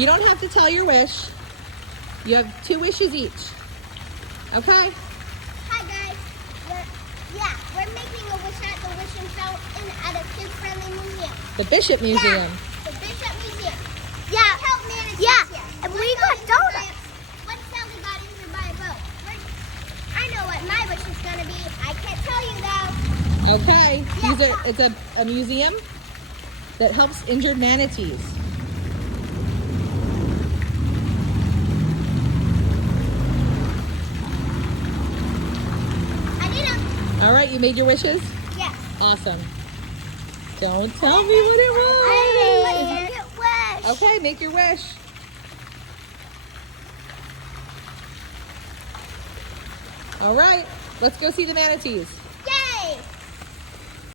You don't have to tell your wish. You have 2 wishes each. Okay? Hi guys. We're making a wish at the Wishing Fountain at a kid-friendly museum. The Bishop Museum. The Bishop Museum. Yeah. Help manatees. Yeah. And we got donuts. What Sally got injured by a boat? I know what my wish is gonna be. I can't tell you though. Okay. Yeah. It's a museum that helps injured manatees. I did them. All right, you made your wishes? Yes. Awesome. Don't tell me what it was. I did wish. Okay, make your wish. All right, let's go see the manatees.